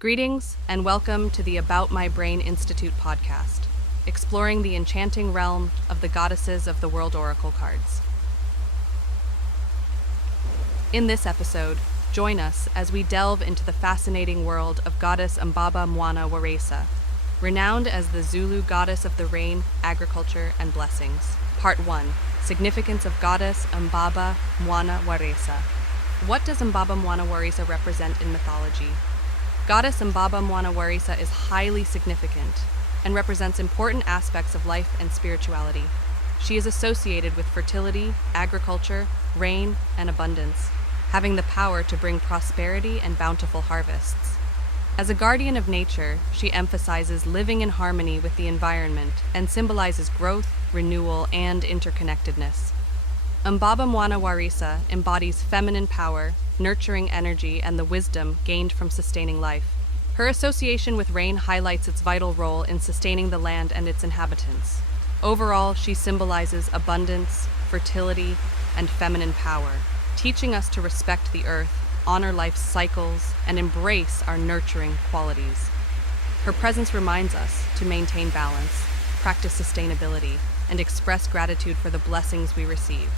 Greetings and welcome to the About My Brain Institute podcast, exploring the enchanting realm of the goddesses of the world oracle cards. In this episode, join us as we delve into the fascinating world of goddess Mbaba Mwana Waresa, renowned as the Zulu Goddess of the rain, agriculture, and blessings. Part 1. Significance of Goddess Mbaba Mwana Waresa. What does Mbaba Mwana Waresa represent in mythology? Goddess Mbaba Mwana Waresa is highly significant and represents important aspects of life and spirituality. She is associated with fertility, agriculture, rain, and abundance, having the power to bring prosperity and bountiful harvests. As a guardian of nature, she emphasizes living in harmony with the environment and symbolizes growth, renewal, and interconnectedness. Mbaba Mwana Waresa embodies feminine power, nurturing energy, and the wisdom gained from sustaining life. Her association with rain highlights its vital role in sustaining the land and its inhabitants. Overall, she symbolizes abundance, fertility, and feminine power, teaching us to respect the earth, honor life's cycles, and embrace our nurturing qualities. Her presence reminds us to maintain balance, practice sustainability, and express gratitude for the blessings we receive.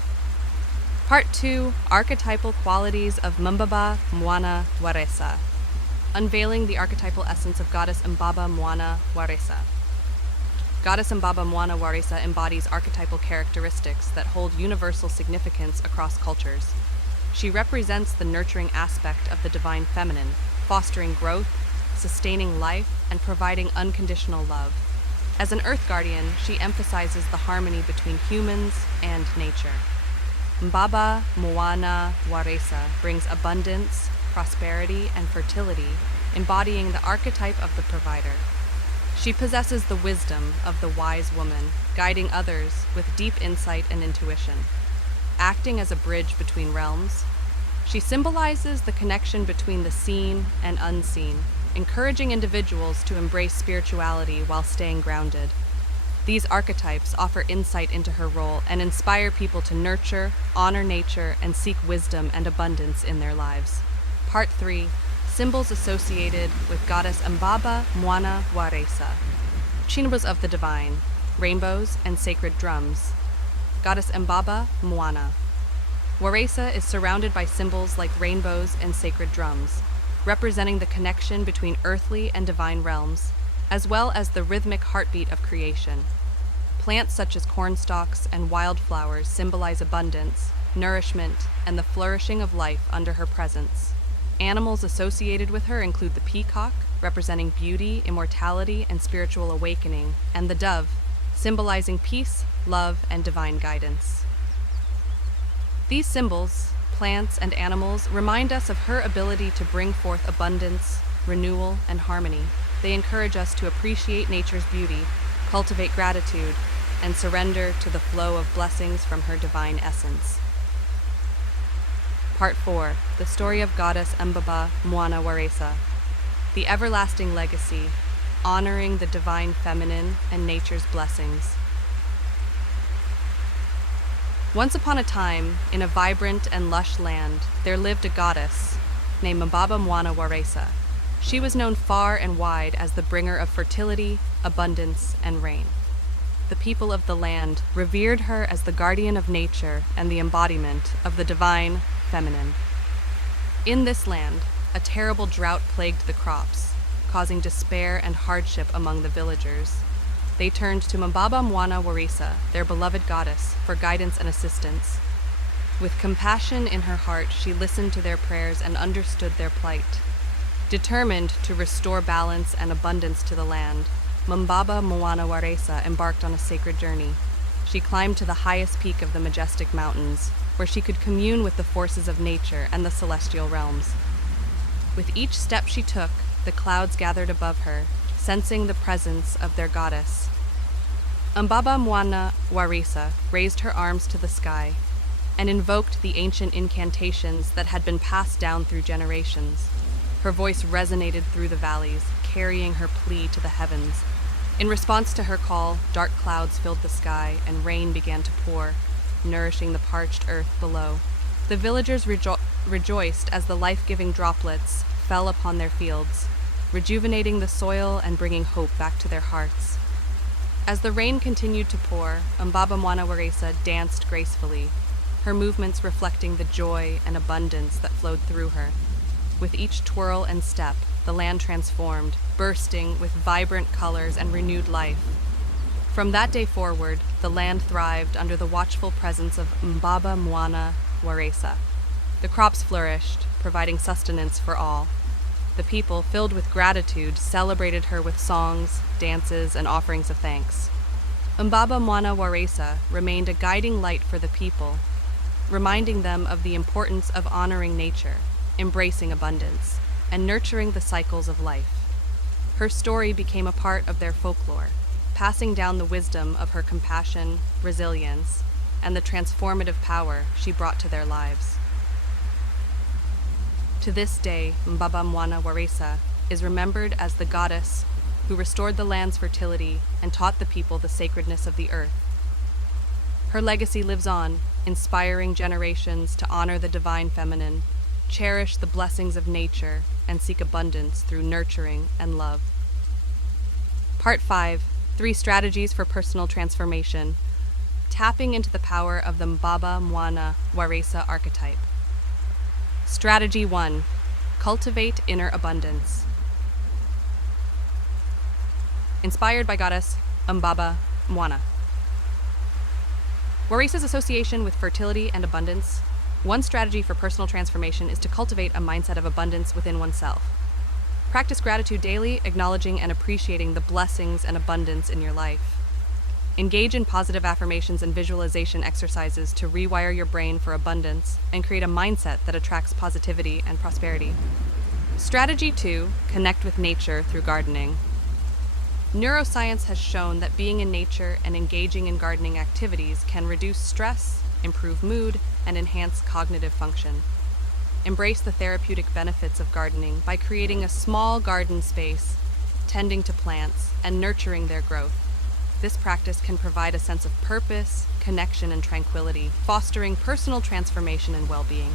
Part 2. Archetypal Qualities of Mbaba Mwana Waresa. Unveiling the archetypal essence of Goddess Mbaba Mwana Waresa. Goddess Mbaba Mwana Waresa embodies archetypal characteristics that hold universal significance across cultures. She represents the nurturing aspect of the divine feminine, fostering growth, sustaining life, and providing unconditional love. As an earth guardian, she emphasizes the harmony between humans and nature. Mbaba Mwana Waresa brings abundance, prosperity, and fertility, embodying the archetype of the provider. She possesses the wisdom of the wise woman, guiding others with deep insight and intuition. Acting as a bridge between realms, she symbolizes the connection between the seen and unseen, encouraging individuals to embrace spirituality while staying grounded. These archetypes offer insight into her role and inspire people to nurture, honor nature, and seek wisdom and abundance in their lives. Part 3. Symbols associated with Goddess Mbaba Mwana Waresa. Symbols of the divine, rainbows, and sacred drums. Goddess Mbaba Mwana Waresa is surrounded by symbols like rainbows and sacred drums, representing the connection between earthly and divine realms, as well as the rhythmic heartbeat of creation. Plants such as cornstalks and wildflowers symbolize abundance, nourishment, and the flourishing of life under her presence. Animals associated with her include the peacock, representing beauty, immortality, and spiritual awakening, and the dove, symbolizing peace, love, and divine guidance. These symbols, plants, and animals remind us of her ability to bring forth abundance, renewal, and harmony. They encourage us to appreciate nature's beauty, cultivate gratitude, and surrender to the flow of blessings from her divine essence. Part 4. The story of Goddess Mbaba Mwana Waresa. The everlasting legacy, honoring the divine feminine and nature's blessings. Once upon a time, in a vibrant and lush land, there lived a goddess named Mbaba Mwana Waresa. She was known far and wide as the bringer of fertility, abundance, and rain. The people of the land revered her as the guardian of nature and the embodiment of the divine feminine. In this land, a terrible drought plagued the crops, causing despair and hardship among the villagers. They turned to Mbaba Mwana Waresa, their beloved goddess, for guidance and assistance. With compassion in her heart, she listened to their prayers and understood their plight. Determined to restore balance and abundance to the land, Mbaba Mwana Waresa embarked on a sacred journey. She climbed to the highest peak of the majestic mountains, where she could commune with the forces of nature and the celestial realms. With each step she took, the clouds gathered above her, sensing the presence of their goddess. Mbaba Mwana Waresa raised her arms to the sky and invoked the ancient incantations that had been passed down through generations. Her voice resonated through the valleys, carrying her plea to the heavens. In response to her call, dark clouds filled the sky and rain began to pour, nourishing the parched earth below. The villagers rejoiced as the life-giving droplets fell upon their fields, rejuvenating the soil and bringing hope back to their hearts. As the rain continued to pour, Mbaba Mwana Waresa danced gracefully, her movements reflecting the joy and abundance that flowed through her. With each twirl and step, the land transformed, bursting with vibrant colors and renewed life. From that day forward, the land thrived under the watchful presence of Mbaba Mwana Waresa. The crops flourished, providing sustenance for all. The people, filled with gratitude, celebrated her with songs, dances, and offerings of thanks. Mbaba Mwana Waresa remained a guiding light for the people, reminding them of the importance of honoring nature, embracing abundance, and nurturing the cycles of life. Her story became a part of their folklore, passing down the wisdom of her compassion, resilience, and the transformative power she brought to their lives. To this day, Mbaba Mwana Waresa is remembered as the goddess who restored the land's fertility and taught the people the sacredness of the earth. Her legacy lives on, inspiring generations to honor the divine feminine, cherish the blessings of nature, and seek abundance through nurturing and love. Part 5. 3 Strategies for Personal Transformation. Tapping into the power of the Mbaba Mwana Waresa archetype. Strategy 1. Cultivate inner abundance. Inspired by goddess Mbaba Mwana Waresa's association with fertility and abundance. One strategy for personal transformation is to cultivate a mindset of abundance within oneself. Practice gratitude daily, acknowledging and appreciating the blessings and abundance in your life. Engage in positive affirmations and visualization exercises to rewire your brain for abundance and create a mindset that attracts positivity and prosperity. Strategy 2. Connect with nature through gardening. Neuroscience has shown that being in nature and engaging in gardening activities can reduce stress, improve mood, and enhance cognitive function. Embrace the therapeutic benefits of gardening by creating a small garden space, tending to plants, and nurturing their growth. This practice can provide a sense of purpose, connection, and tranquility, fostering personal transformation and well-being.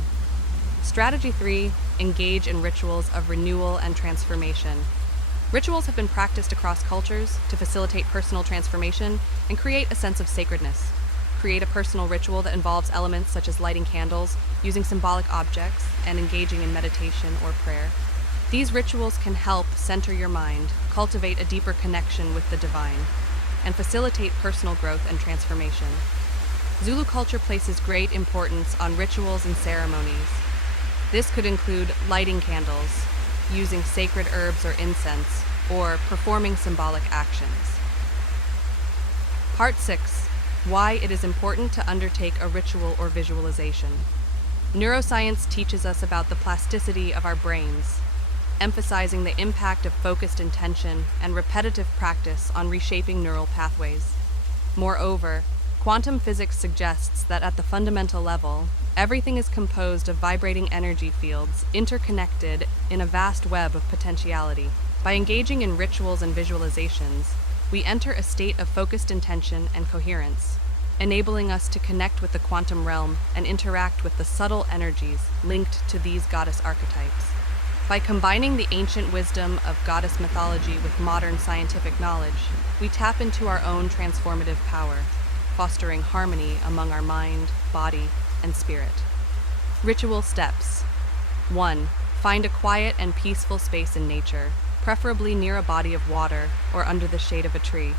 Strategy 3. Engage in rituals of renewal and transformation. Rituals have been practiced across cultures to facilitate personal transformation and create a sense of sacredness. Create a personal ritual that involves elements such as lighting candles, using symbolic objects, and engaging in meditation or prayer. These rituals can help center your mind, cultivate a deeper connection with the divine, and facilitate personal growth and transformation. Zulu culture places great importance on rituals and ceremonies. This could include lighting candles, using sacred herbs or incense, or performing symbolic actions. Part 6. Why it is important to undertake a ritual or visualization. Neuroscience teaches us about the plasticity of our brains, emphasizing the impact of focused intention and repetitive practice on reshaping neural pathways. Moreover, quantum physics suggests that at the fundamental level, everything is composed of vibrating energy fields interconnected in a vast web of potentiality. By engaging in rituals and visualizations, we enter a state of focused intention and coherence, enabling us to connect with the quantum realm and interact with the subtle energies linked to these goddess archetypes. By combining the ancient wisdom of goddess mythology with modern scientific knowledge, we tap into our own transformative power, fostering harmony among our mind, body, and spirit. Ritual steps. 1. Find a quiet and peaceful space in nature, preferably near a body of water or under the shade of a tree.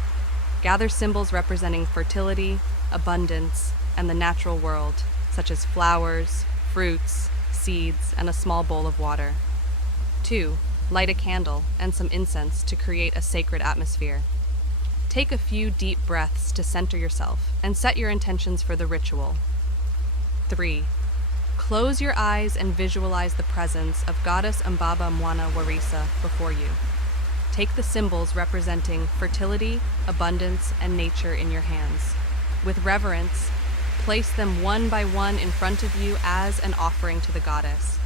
Gather symbols representing fertility, abundance, and the natural world, such as flowers, fruits, seeds, and a small bowl of water. 2. Light a candle and some incense to create a sacred atmosphere. Take a few deep breaths to center yourself and set your intentions for the ritual. 3. Close your eyes and visualize the presence of Goddess Mbaba Mwana Waresa before you. Take the symbols representing fertility, abundance, and nature in your hands. With reverence, place them one by one in front of you as an offering to the goddess.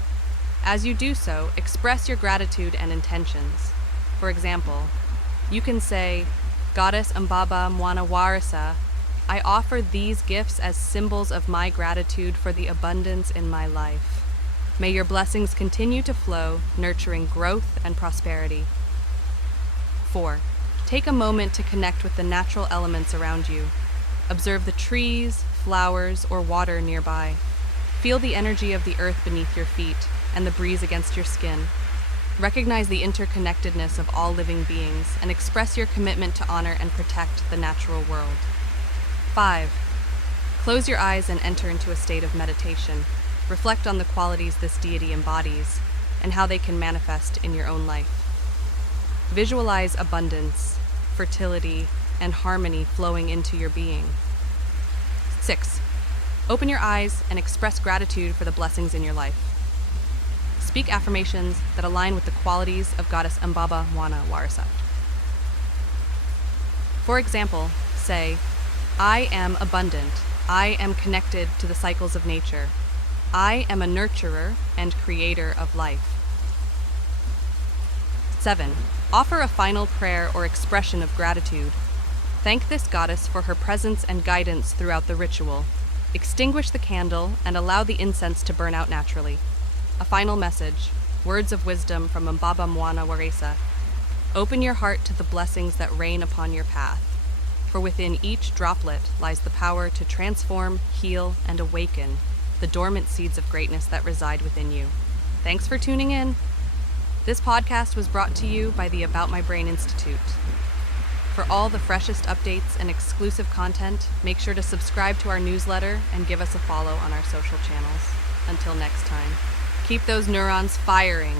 As you do so, express your gratitude and intentions. For example, you can say, Goddess Mbaba Mwana Waresa, I offer these gifts as symbols of my gratitude for the abundance in my life. May your blessings continue to flow, nurturing growth and prosperity. 4. Take a moment to connect with the natural elements around you. Observe the trees, flowers, or water nearby. Feel the energy of the earth beneath your feet and the breeze against your skin. Recognize the interconnectedness of all living beings and express your commitment to honor and protect the natural world. 5. Close your eyes and enter into a state of meditation. Reflect on the qualities this deity embodies and how they can manifest in your own life. Visualize abundance, fertility, and harmony flowing into your being. 6. Open your eyes and express gratitude for the blessings in your life. Speak affirmations that align with the qualities of Goddess Mbaba Mwana Waresa. For example, say, I am abundant. I am connected to the cycles of nature. I am a nurturer and creator of life. 7. Offer a final prayer or expression of gratitude. Thank this goddess for her presence and guidance throughout the ritual. Extinguish the candle and allow the incense to burn out naturally. A final message, words of wisdom from Mbaba Mwana Waresa. Open your heart to the blessings that rain upon your path, for within each droplet lies the power to transform, heal, and awaken the dormant seeds of greatness that reside within you. Thanks for tuning in. This podcast was brought to you by the About My Brain Institute. For all the freshest updates and exclusive content, make sure to subscribe to our newsletter and give us a follow on our social channels. Until next time, keep those neurons firing.